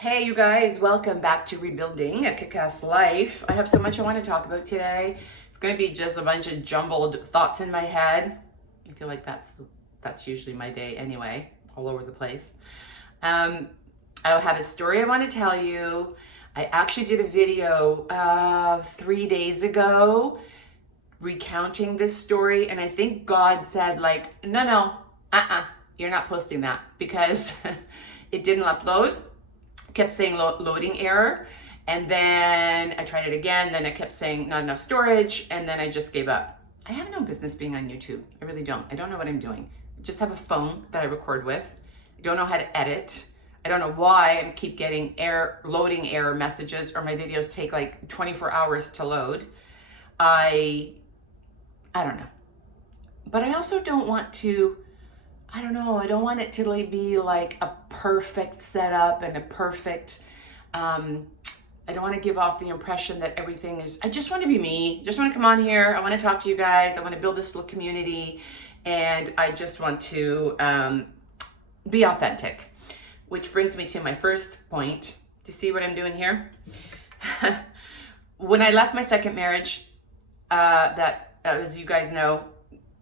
Hey you guys, welcome back to Rebuilding a Kick-Ass Life. I have so much I want to talk about today. It's going to be just a bunch of jumbled thoughts in my head. I feel like that's usually my day anyway, all over the place. I have a story I want to tell you. I actually did a video 3 days ago recounting this story, and I think God said like, no, you're not posting that because it didn't upload. Kept saying loading error, and then I tried it again, then it kept saying not enough storage, and then I just gave up. I have no business being on YouTube. I really don't. I don't know what I'm doing. I just have a phone that I record with. I don't know how to edit. I don't know why I keep getting loading error messages, or my videos take like 24 hours to load. I don't know. But I also don't want to, I don't know, I don't want it to be like a perfect setup and a perfect, I don't want to give off the impression that everything is, I just want to be me. Just want to come on here. I want to talk to you guys. I want to build this little community, and I just want to be authentic, which brings me to my first point. Do you see what I'm doing here? When I left my second marriage, as you guys know,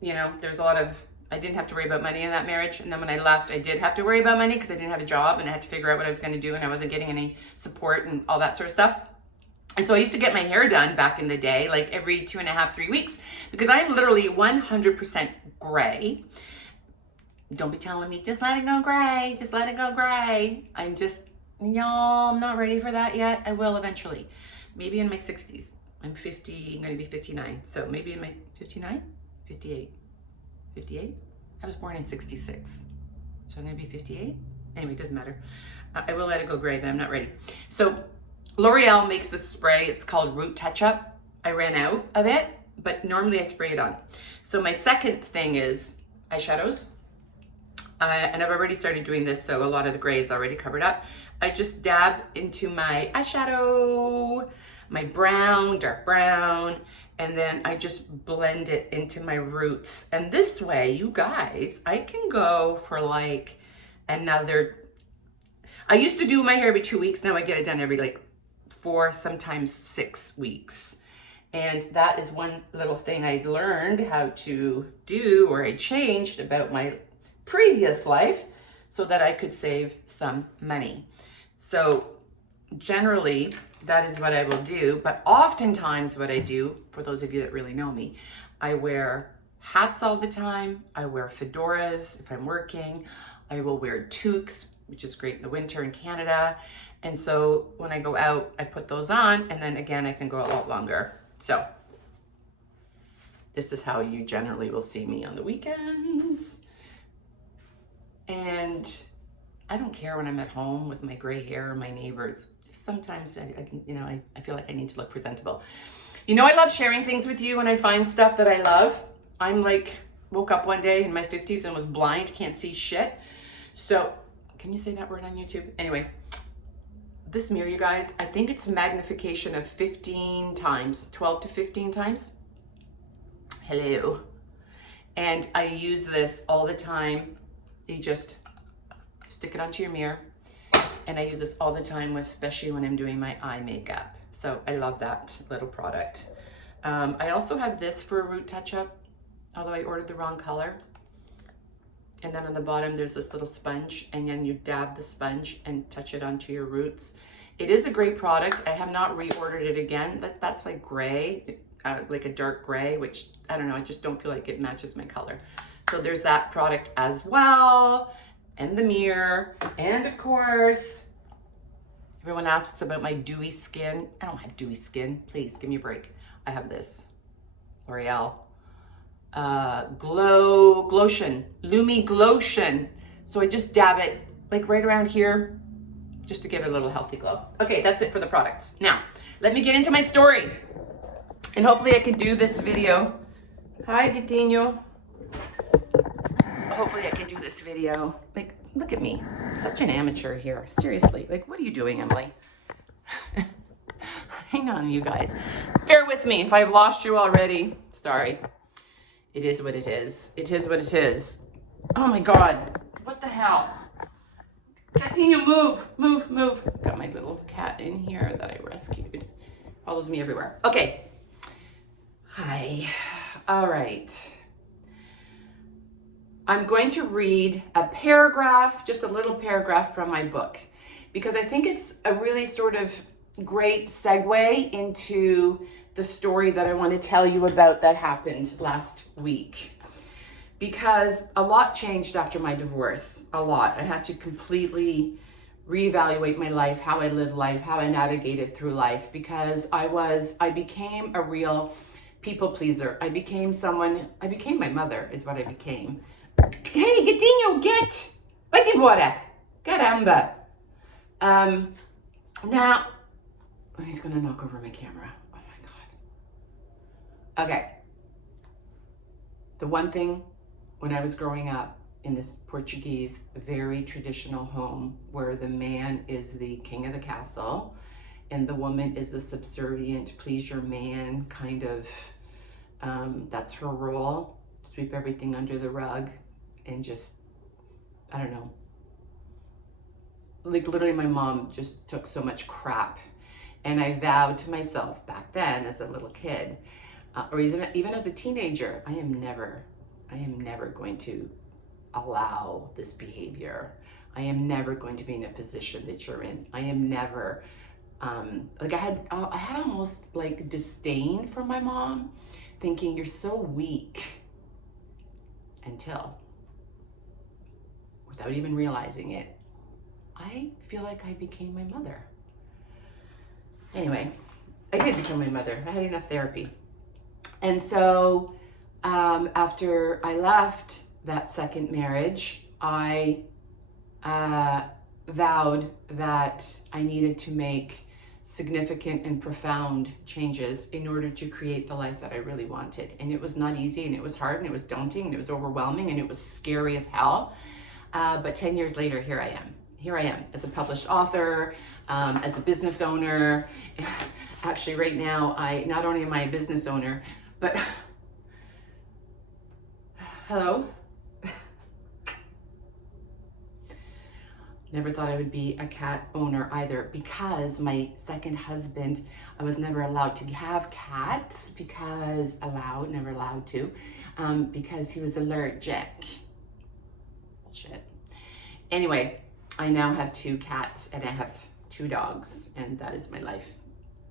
there's a lot of, I didn't have to worry about money in that marriage. And then when I left, I did have to worry about money because I didn't have a job and I had to figure out what I was going to do, and I wasn't getting any support and all that sort of stuff. And so I used to get my hair done back in the day, like every 2.5, 3 weeks, because I'm literally 100% gray. Don't be telling me, just let it go gray, just let it go gray. I'm not ready for that yet. I will eventually, maybe in my 60s. I'm 50, I'm going to be 59. So maybe in my 59, 58. 58? I was born in 66. So I'm gonna be 58? Anyway, it doesn't matter. I will let it go gray, but I'm not ready. So L'Oreal makes this spray. It's called Root Touch-Up. I ran out of it, but normally I spray it on. So my second thing is eyeshadows. And I've already started doing this, so a lot of the gray is already covered up. I just dab into my eyeshadow, my brown, dark brown, and then I just blend it into my roots. And this way, you guys, I can go for like another, I used to do my hair every 2 weeks. Now I get it done every like 4, sometimes 6 weeks. And that is one little thing I learned how to do, or I changed about my previous life so that I could save some money. So generally, that is what I will do. But oftentimes what I do, for those of you that really know me, I wear hats all the time. I wear fedoras if I'm working. I will wear toques, which is great in the winter in Canada. And so when I go out, I put those on, and then again, I can go a lot longer. So this is how you generally will see me on the weekends. And I don't care when I'm at home with my gray hair or my neighbors. Sometimes I feel like I need to look presentable. I love sharing things with you when I find stuff that I love. I'm like, woke up one day in my 50s and was blind, can't see shit. So, can you say that word on YouTube? Anyway, this mirror, you guys, I think it's magnification of 15 times, 12 to 15 times. Hello. And I use this all the time. You just stick it onto your mirror. And I use this all the time, especially when I'm doing my eye makeup. So I love that little product. I also have this for a root touch-up, although I ordered the wrong color. And then on the bottom, there's this little sponge, and then you dab the sponge and touch it onto your roots. It is a great product. I have not reordered it again. That's like gray, like a dark gray, which I don't know, I just don't feel like it matches my color. So there's that product as well. And the mirror, and of course, everyone asks about my dewy skin. I don't have dewy skin. Please give me a break. I have this L'Oreal Glotion, Lumi Glotion. So I just dab it like right around here, just to give it a little healthy glow. Okay, that's it for the products. Now, let me get into my story, and hopefully I can do this video. Hi, Gatinho. Hopefully I can do this video. Like, look at me, such an amateur here. Seriously, like, what are you doing, Emily? Hang on, you guys. Bear with me if I've lost you already. Sorry. It is what it is. It is what it is. Oh my God, what the hell? Catino, move, move, move. Got my little cat in here that I rescued. Follows me everywhere. Okay. Hi. All right. I'm going to read a paragraph, just a little paragraph from my book, because I think it's a really sort of great segue into the story that I want to tell you about that happened last week. Because a lot changed after my divorce, a lot. I had to completely reevaluate my life, how I live life, how I navigated through life, because I became a real people pleaser. I became my mother is what I became. Hey, Gatinho, get! Vai-te embora! Caramba! Now, he's gonna knock over my camera. Oh my God. Okay. The one thing, when I was growing up in this Portuguese, very traditional home where the man is the king of the castle and the woman is the subservient, please your man kind of, that's her role, sweep everything under the rug and just, I don't know. Like literally my mom just took so much crap. And I vowed to myself back then as a little kid, or even as a teenager, I am never going to allow this behavior. I am never going to be in a position that you're in. I am never, like I had almost like disdain for my mom, thinking you're so weak, until, without even realizing it, I feel like I became my mother. Anyway, I did become my mother. I had enough therapy. And so after I left that second marriage, I vowed that I needed to make significant and profound changes in order to create the life that I really wanted. And it was not easy, and it was hard, and it was daunting, and it was overwhelming, and it was scary as hell. But 10 years later, here I am. Here I am as a published author, as a business owner. Actually, right now, not only am I a business owner, but hello. Never thought I would be a cat owner either, because my second husband, I was never allowed to have cats never allowed to, because he was allergic. Bullshit. Anyway, I now have 2 cats and I have 2 dogs, and that is my life.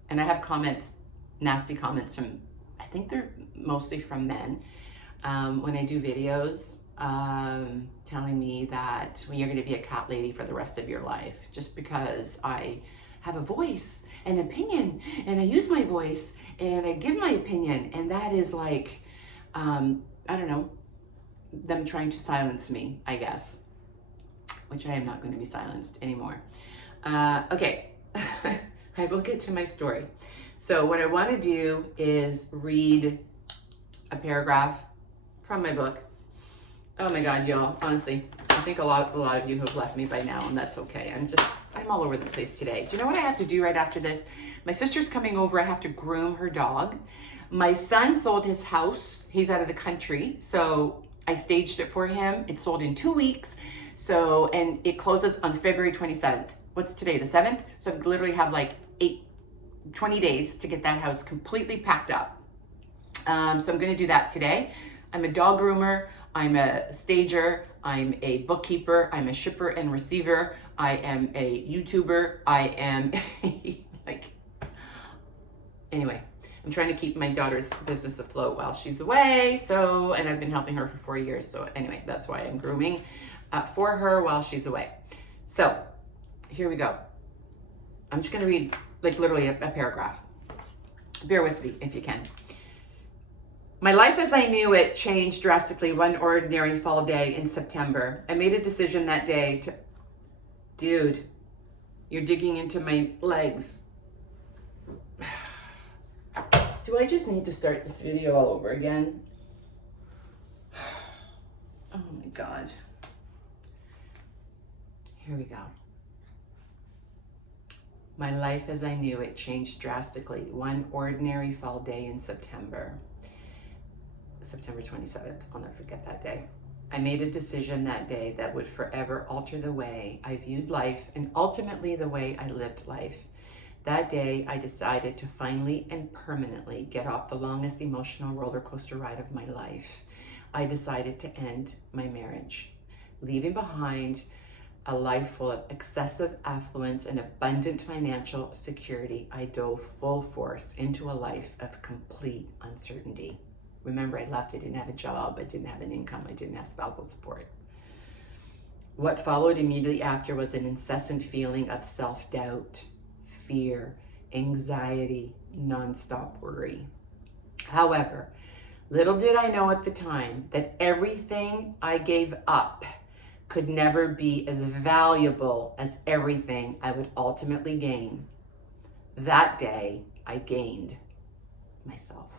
And I have comments, nasty comments from, I think they're mostly from men, when I do videos, telling me that, well, you're going to be a cat lady for the rest of your life, just because I have a voice and opinion, and I use my voice and I give my opinion. And that is like, I don't know, them trying to silence me, I guess, which I am not going to be silenced anymore. Okay, I will get to my story. So what I want to do is read a paragraph from my book. Oh my God, y'all, honestly, I think a lot of you have left me by now, and that's okay. I'm all over the place today. Do you know what I have to do right after this? My sister's coming over. I have to groom her dog. My son sold his house. He's out of the country, so I staged it for him. It sold in 2 weeks. So, and it closes on February 27th. What's today, the 7th? So I literally have like 20 days to get that house completely packed up. So I'm gonna do that today. I'm a dog groomer, I'm a stager, I'm a bookkeeper, I'm a shipper and receiver, I am a YouTuber, I am like, anyway, I'm trying to keep my daughter's business afloat while she's away. So, and I've been helping her for 4 years. So anyway, that's why I'm grooming for her while she's away. So here we go. I'm just gonna read like literally a paragraph. Bear with me if you can. My life as I knew it changed drastically one ordinary fall day in September. I made a decision that day to, dude, you're digging into my legs. Do I just need to start this video all over again? Oh my God. Here we go. My life as I knew it changed drastically one ordinary fall day in September 27th. I'll never forget that day. I made a decision that day that would forever alter the way I viewed life and ultimately the way I lived life. That day, I decided to finally and permanently get off the longest emotional roller coaster ride of my life. I decided to end my marriage, leaving behind a life full of excessive affluence and abundant financial security. I dove full force into a life of complete uncertainty. Remember, I left, I didn't have a job, I didn't have an income, I didn't have spousal support. What followed immediately after was an incessant feeling of self-doubt, fear, anxiety, nonstop worry. However, little did I know at the time that everything I gave up could never be as valuable as everything I would ultimately gain. That day, I gained myself.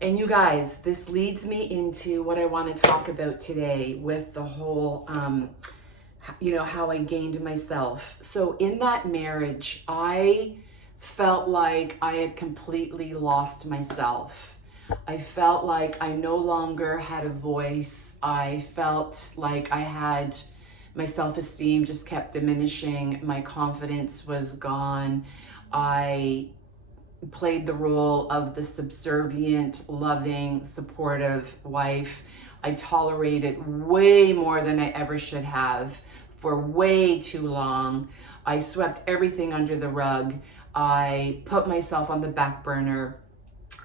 And you guys, this leads me into what I want to talk about today with the whole, how I gained myself. So in that marriage, I felt like I had completely lost myself. I felt like I no longer had a voice. I felt like my self-esteem just kept diminishing. My confidence was gone. I played the role of the subservient, loving, supportive wife. I tolerated way more than I ever should have for way too long. I swept everything under the rug. I put myself on the back burner.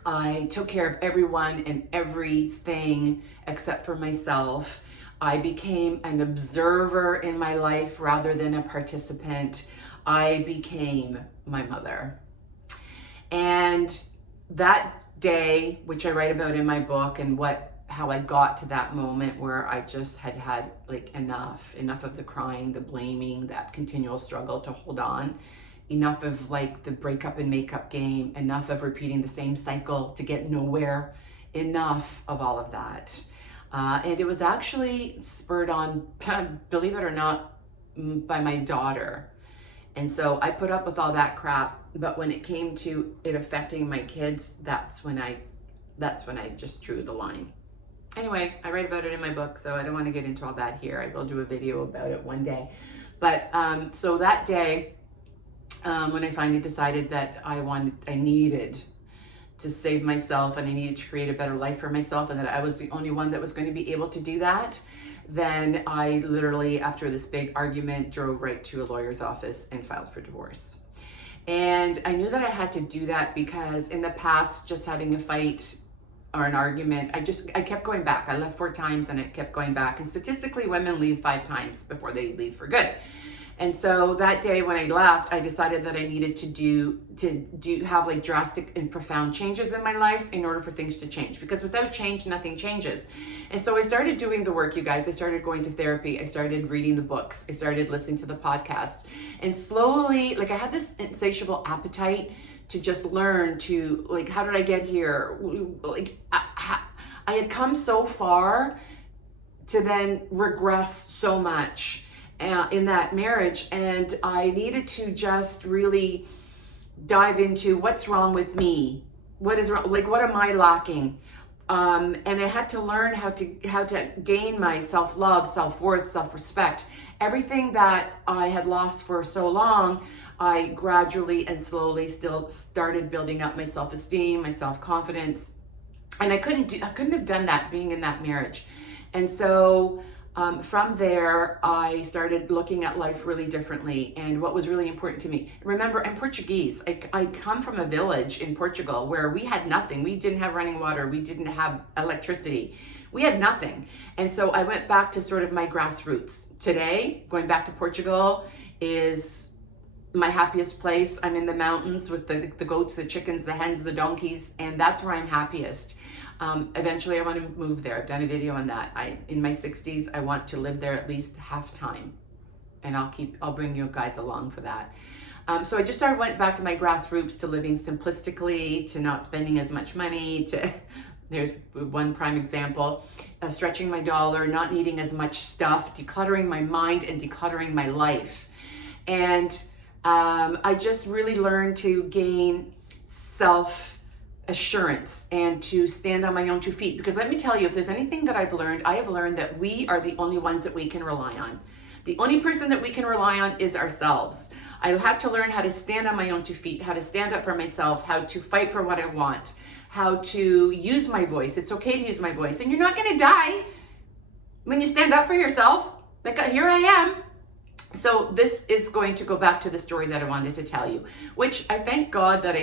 I took care of everyone and everything except for myself. I became an observer in my life rather than a participant. I became my mother. And that day, which I write about in my book, and how I got to that moment where I just had like enough of the crying, the blaming, that continual struggle to hold on, enough of like the breakup and makeup game, enough of repeating the same cycle to get nowhere, enough of all of that. And it was actually spurred on, believe it or not, by my daughter. And so I put up with all that crap, but when it came to it affecting my kids, that's when I just drew the line. Anyway, I write about it in my book, so I don't want to get into all that here. I will do a video about it one day. But so that day, when I finally decided that I needed to save myself and I needed to create a better life for myself and that I was the only one that was going to be able to do that, then I literally, after this big argument, drove right to a lawyer's office and filed for divorce. And I knew that I had to do that because in the past, just having a fight or an argument, I kept going back. I left 4 times and I kept going back. And statistically, women leave 5 times before they leave for good. And so that day when I left, I decided that I needed to have like drastic and profound changes in my life in order for things to change, because without change, nothing changes. And so I started doing the work, you guys. I started going to therapy. I started reading the books. I started listening to the podcasts, and slowly, like I had this insatiable appetite to just learn to, like, how did I get here? Like I had come so far to then regress so much in that marriage, and I needed to just really dive into what's wrong with me, what is wrong, like what am I lacking, and I had to learn how to gain my self-love, self-worth, self-respect, everything that I had lost for so long. I gradually and slowly still started building up my self-esteem, my self-confidence, and I couldn't have done that being in that marriage. And so from there, I started looking at life really differently and what was really important to me. Remember, I'm Portuguese. I come from a village in Portugal where we had nothing. We didn't have running water. We didn't have electricity. We had nothing. And so I went back to sort of my grassroots. Today, going back to Portugal is my happiest place. I'm in the mountains with the goats, the chickens, the hens, the donkeys, and that's where I'm happiest. Eventually I want to move there. I've done a video on that. In my 60s, I want to live there at least half time, and I'll bring you guys along for that. So I just went back to my grassroots, to living simplistically, to not spending as much money, there's one prime example, stretching my dollar, not needing as much stuff, decluttering my mind and decluttering my life. And I just really learned to gain assurance and to stand on my own 2 feet. Because let me tell you, if there's anything that I've learned, I have learned that we are the only ones that we can rely on. The only person that we can rely on is ourselves. I had to learn how to stand on my own 2 feet, how to stand up for myself, how to fight for what I want, how to use my voice. It's okay to use my voice. And you're not going to die when you stand up for yourself. Like, here I am. So this is going to go back to the story that I wanted to tell you, which I thank God that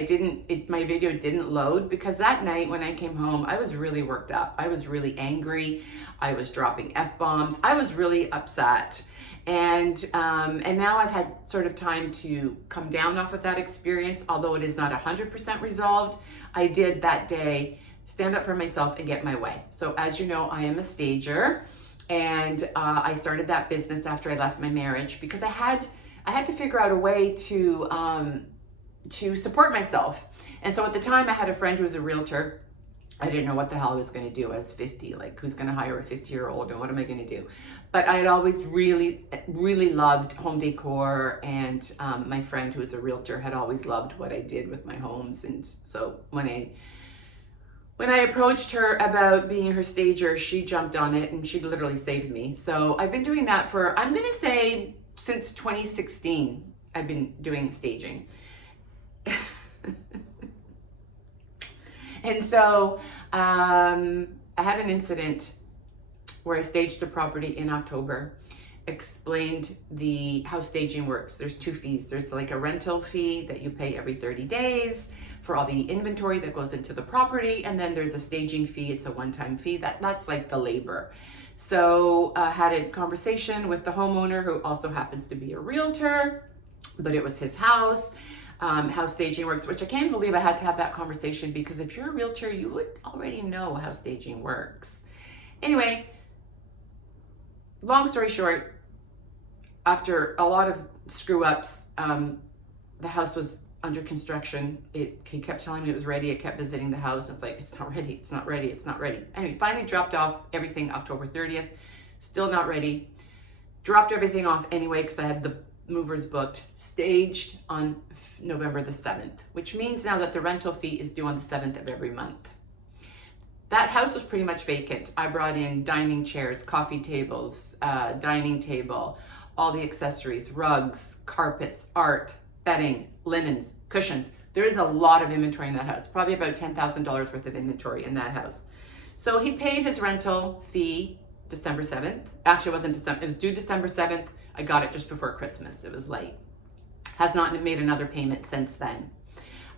my video didn't load, because that night when I came home, I was really worked up. I was really angry. I was dropping F-bombs. I was really upset. And now I've had sort of time to come down off of that experience. Although it is not 100% resolved, I did that day stand up for myself and get my way. So as you know, I am a stager. And I started that business after I left my marriage, because I had to figure out a way to support myself. And so at the time, I had a friend who was a realtor. I didn't know what the hell I was going to do. I was 50, like, who's going to hire a 50-year-old, and what am I going to do? But I had always really, really loved home decor, and my friend who was a realtor had always loved what I did with my homes. And so when I approached her about being her stager, she jumped on it, and she literally saved me. So I've been doing that for, I'm going to say, since 2016, I've been doing staging. And so I had an incident where I staged a property in October, explained how staging works. There's 2 fees. There's like a rental fee that you pay every 30 days for all the inventory that goes into the property. And then there's a staging fee. It's a one-time fee. That's like the labor. So I had a conversation with the homeowner, who also happens to be a realtor, but it was his house, how staging works, which I can't believe I had to have that conversation, because if you're a realtor, you would already know how staging works. Anyway, long story short, after a lot of screw ups, the house was under construction. He kept telling me it was ready. I kept visiting the house. It's like, it's not ready. It's not ready. It's not ready. Anyway, finally dropped off everything October 30th. Still not ready. Dropped everything off anyway, because I had the movers booked. Staged on November the 7th, which means now that the rental fee is due on the 7th of every month. That house was pretty much vacant. I brought in dining chairs, coffee tables, dining table, all the accessories, rugs, carpets, art, bedding, linens, cushions. There is a lot of inventory in that house, probably about $10,000 worth of inventory in that house. So he paid his rental fee December 7th. Actually, it wasn't December, it was due December 7th. I got it just before Christmas. It was late. Has not made another payment since then.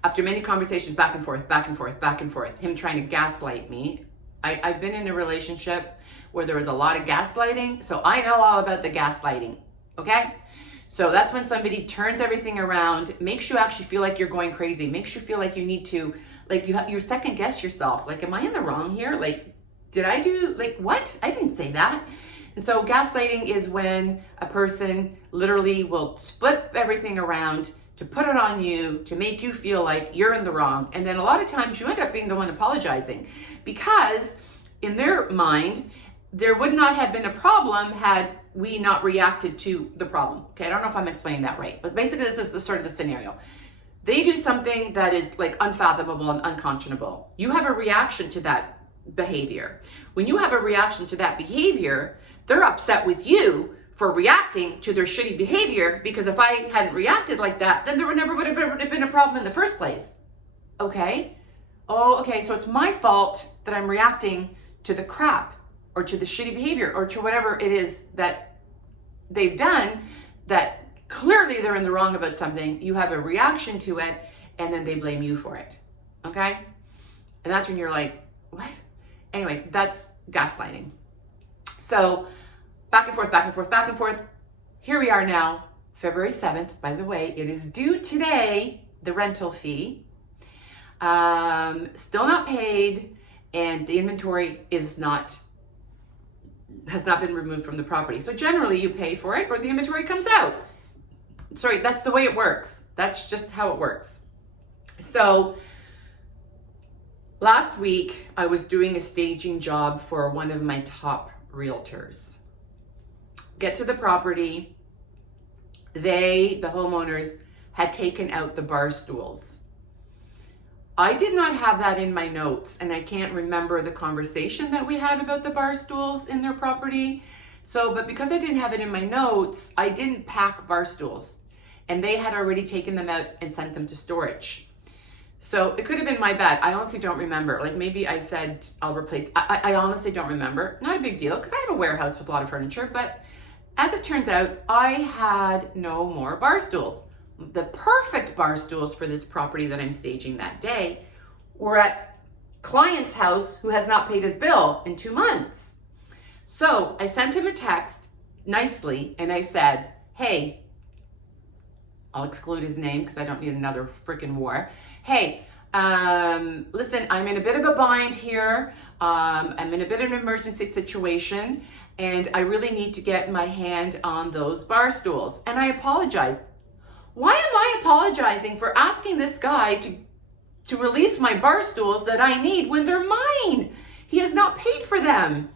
After many conversations back and forth, back and forth, back and forth, him trying to gaslight me. I've been in a relationship where there was a lot of gaslighting, so I know all about the gaslighting, okay? So that's when somebody turns everything around, makes you actually feel like you're going crazy, makes you feel like you need to, like you second guess yourself. Like, am I in the wrong here? Like, did I do, like, what? I didn't say that. And so gaslighting is when a person literally will flip everything around to put it on you, to make you feel like you're in the wrong. And then a lot of times you end up being the one apologizing, because in their mind, there would not have been a problem had we not reacted to the problem. Okay, I don't know if I'm explaining that right, but basically this is the sort of the scenario. They do something that is like unfathomable and unconscionable. You have a reaction to that behavior. When you have a reaction to that behavior, they're upset with you for reacting to their shitty behavior, because if I hadn't reacted like that, then there would have been a problem in the first place. Okay? Oh, okay, so it's my fault that I'm reacting to the crap or to the shitty behavior or to whatever it is that they've done, that clearly they're in the wrong about something. You have a reaction to it, and then they blame you for it. Okay? And that's when you're like, what? Anyway, that's gaslighting. So back and forth, back and forth, back and forth. Here we are now, February 7th. By the way, it is due today, the rental fee. Still not paid, and the inventory has not been removed from the property. So generally you pay for it or the inventory comes out. Sorry, that's the way it works. That's just how it works. So last week I was doing a staging job for one of my top realtors. Get to the property. The homeowners, had taken out the bar stools. I did not have that in my notes, and I can't remember the conversation that we had about the bar stools in their property. So, but because I didn't have it in my notes, I didn't pack bar stools, and they had already taken them out and sent them to storage. So it could have been my bad. I honestly don't remember. Like maybe I said I'll replace. I honestly don't remember. Not a big deal because I have a warehouse with a lot of furniture. But as it turns out, I had no more bar stools. The perfect bar stools for this property that I'm staging that day were at client's house who has not paid his bill in 2 months. So I sent him a text nicely and I said, hey, I'll exclude his name because I don't need another freaking war. Hey, listen, I'm in a bit of a bind here. I'm in a bit of an emergency situation and I really need to get my hand on those bar stools. And I apologize. Why am I apologizing for asking this guy to release my bar stools that I need when they're mine? He has not paid for them.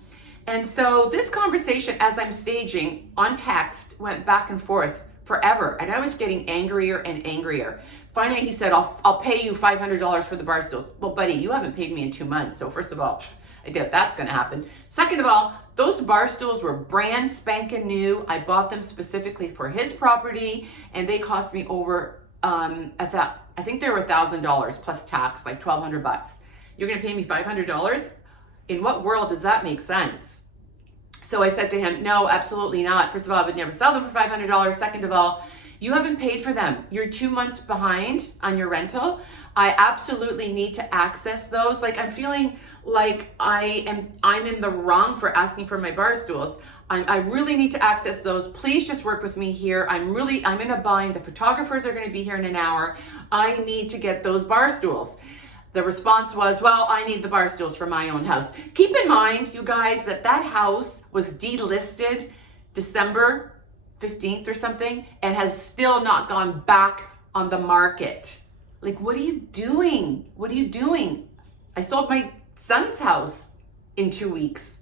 And so this conversation as I'm staging on text went back and forth forever. And I was getting angrier and angrier. Finally, he said, I'll pay you $500 for the bar stools. Well, buddy, you haven't paid me in 2 months. So first of all, I doubt that's going to happen. Second of all, those bar stools were brand spanking new. I bought them specifically for his property and they cost me over, I think they were $1,000 plus tax, like $1,200. You're going to pay me $500? In what world does that make sense? So I said to him, no, absolutely not. First of all, I would never sell them for $500. Second of all, you haven't paid for them. You're 2 months behind on your rental. I absolutely need to access those. Like I'm feeling like I'm in the wrong for asking for my bar stools. I really need to access those. Please just work with me here. I'm in a bind. The photographers are going to be here in an hour. I need to get those bar stools. The response was, well, I need the bar stools for my own house. Keep in mind, you guys, that house was delisted December 15th or something and has still not gone back on the market. Like, what are you doing? What are you doing? I sold my son's house in 2 weeks.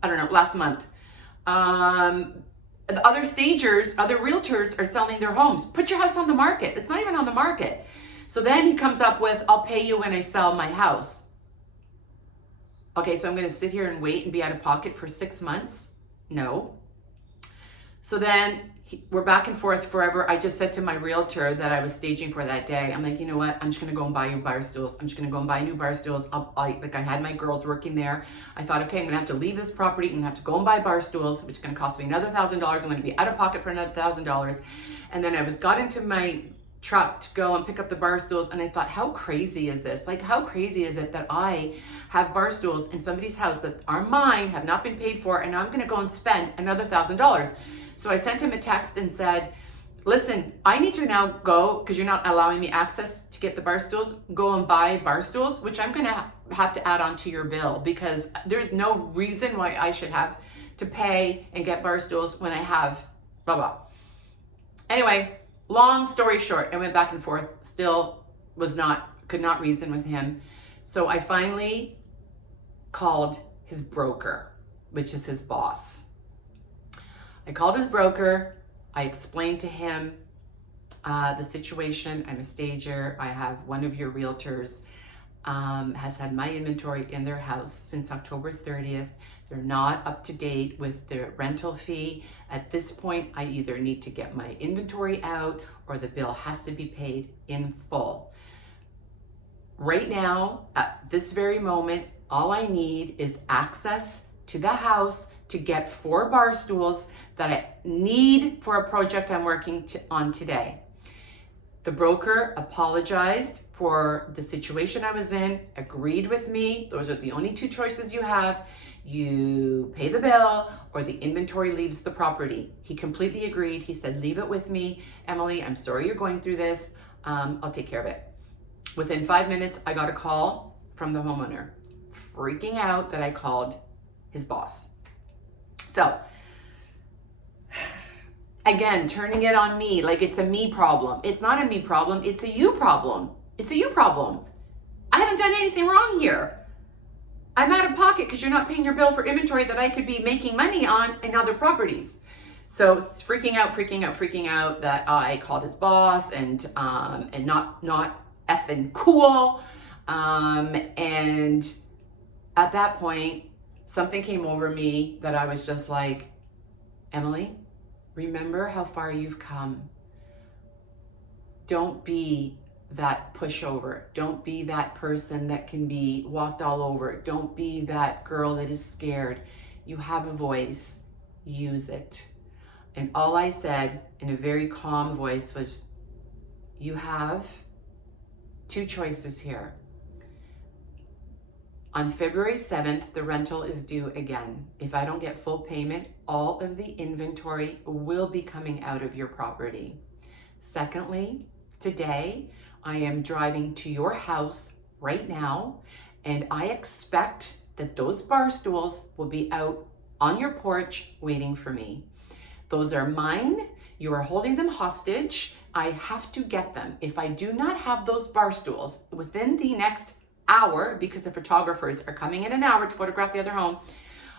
I don't know, last month. The other stagers, other realtors are selling their homes. Put your house on the market. It's not even on the market. So then he comes up with, I'll pay you when I sell my house. Okay, so I'm going to sit here and wait and be out of pocket for 6 months? No. So then we're back and forth forever. I just said to my realtor that I was staging for that day, I'm like, you know what? I'm just going to go and buy you bar stools. I'm just going to go and buy new bar stools. I had my girls working there. I thought, okay, I'm going to have to leave this property. I'm going to have to go and buy bar stools, which is going to cost me another $1,000. I'm going to be out of pocket for another $1,000. And then I got into my truck to go and pick up the bar stools and I thought, how crazy is this? Like, how crazy is it that I have bar stools in somebody's house that are mine, have not been paid for, and now I'm going to go and spend another $1,000. So I sent him a text and said, listen, I need to now go, because you're not allowing me access to get the bar stools, go and buy bar stools, which I'm going to have to add on to your bill because there's no reason why I should have to pay and get bar stools when I have blah, blah. Anyway, long story short, I went back and forth, still could not reason with him. So I finally called his broker, which is his boss. I called his broker. I explained to him the situation. I'm a stager. I have one of your realtors has had my inventory in their house since October 30th. They're not up to date with their rental fee. At this point, I either need to get my inventory out or the bill has to be paid in full. Right now, at this very moment, all I need is access to the house to get 4 bar stools that I need for a project I'm working on today. The broker apologized for the situation I was in, agreed with me. Those are the only 2 choices you have. You pay the bill or the inventory leaves the property. He completely agreed. He said, leave it with me. Emily, I'm sorry you're going through this. I'll take care of it. Within 5 minutes, I got a call from the homeowner, freaking out that I called his boss. So, again, turning it on me like it's a me problem. It's not a me problem, it's a you problem. It's a you problem. I haven't done anything wrong here. I'm out of pocket because you're not paying your bill for inventory that I could be making money on in other properties. So he's freaking out that I called his boss and not effing cool. And at that point, something came over me that I was just like, Emily, remember how far you've come. Don't be that pushover. Don't be that person that can be walked all over. Don't be that girl that is scared. You have a voice, use it. And all I said in a very calm voice was, you have two choices here. On February 7th, the rental is due again. If I don't get full payment, all of the inventory will be coming out of your property. Secondly, today, I am driving to your house right now, and I expect that those bar stools will be out on your porch waiting for me. Those are mine. You are holding them hostage. I have to get them. If I do not have those bar stools within the next hour, because the photographers are coming in an hour to photograph the other home,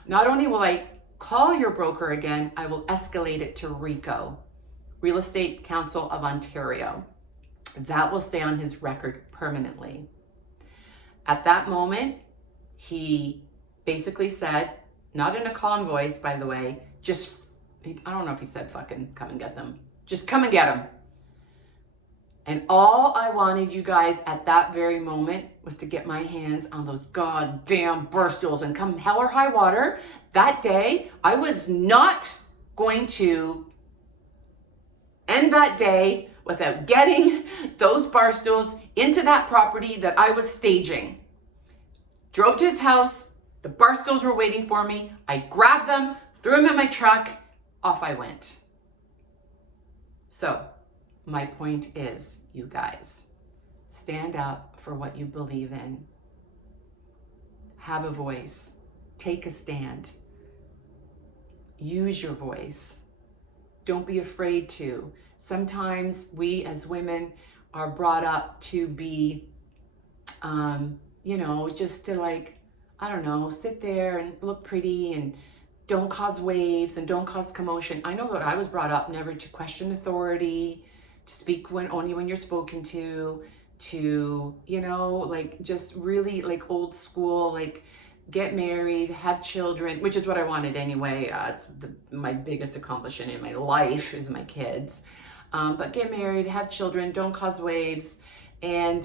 not only will I call your broker again, I will escalate it to RICO, Real Estate Council of Ontario. That will stay on his record permanently. At that moment, he basically said, not in a calm voice, by the way, just, I don't know if he said fucking come and get them. Just come and get them. And all I wanted you guys at that very moment was to get my hands on those goddamn bar stools, and come hell or high water, that day, I was not going to end that day without getting those bar stools into that property that I was staging. Drove to his house, the bar stools were waiting for me, I grabbed them, threw them in my truck, off I went. So, my point is, you guys, stand up for what you believe in. Have a voice. Take a stand. Use your voice. Don't be afraid to. Sometimes we as women are brought up to be, just to like, I don't know, sit there and look pretty and don't cause waves and don't cause commotion. I know that I was brought up never to question authority, to speak only when you're spoken to like just really like old school, like get married, have children, which is what I wanted anyway. It's my biggest accomplishment in my life is my kids. But get married, have children, don't cause waves. And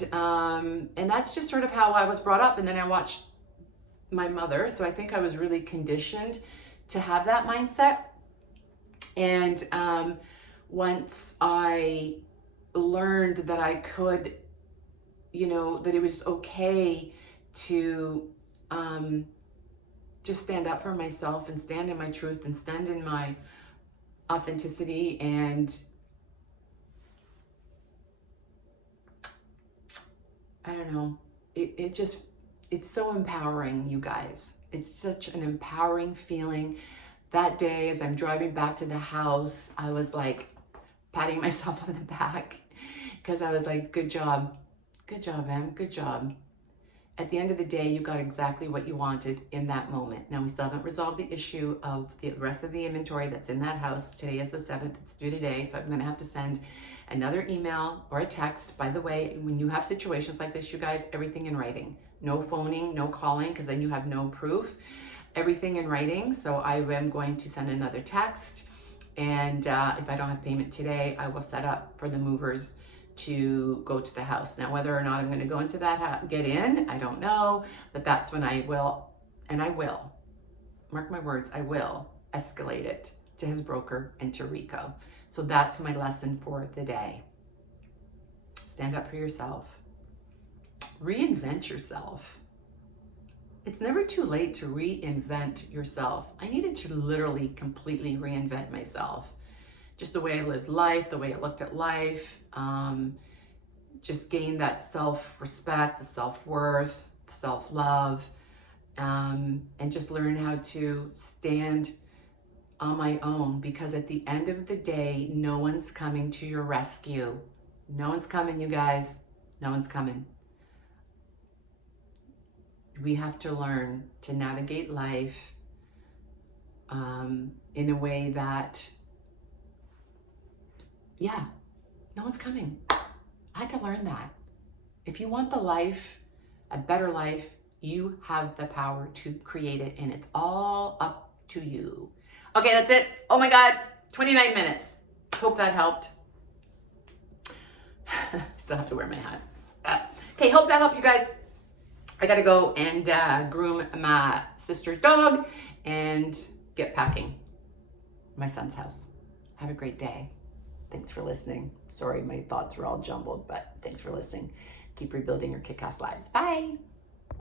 that's just sort of how I was brought up. And then I watched my mother. So I think I was really conditioned to have that mindset. And once I learned that I could, that it was okay to just stand up for myself and stand in my truth and stand in my authenticity, and I don't know, it's so empowering, you guys. It's such an empowering feeling. That day, as I'm driving back to the house, I was like patting myself on the back because I was like, good job, Em, good job. At the end of the day, you got exactly what you wanted in that moment. Now, we still haven't resolved the issue of the rest of the inventory that's in that house. Today is the 7th, it's due today, so I'm gonna have to send another email or a text. By the way, when you have situations like this, you guys, everything in writing. No phoning, no calling, because then you have no proof. Everything in writing, so I am going to send another text, and if I don't have payment today, I will set up for the movers to go to the house. Now, whether or not I'm going to go into that, get in, I don't know, but that's when I will, and I will, mark my words, I will escalate it to his broker and to RICO. So that's my lesson for the day. Stand up for yourself. Reinvent yourself. It's never too late to reinvent yourself. I needed to literally completely reinvent myself. Just the way I lived life, the way I looked at life, just gain that self-respect, the self-worth, the self-love, and just learn how to stand on my own, because at the end of the day, no one's coming to your rescue. No one's coming, you guys. No one's coming. We have to learn to navigate life in a way that, yeah, no one's coming. I had to learn that. If you want the life, a better life, you have the power to create it, and it's all up to you. Okay, that's it. Oh my God, 29 minutes. Hope that helped. Still have to wear my hat. Okay, hope that helped you guys. I gotta go and groom my sister's dog and get packing my son's house. Have a great day. Thanks for listening. Sorry, my thoughts were all jumbled, but thanks for listening. Keep rebuilding your kick-ass lives. Bye.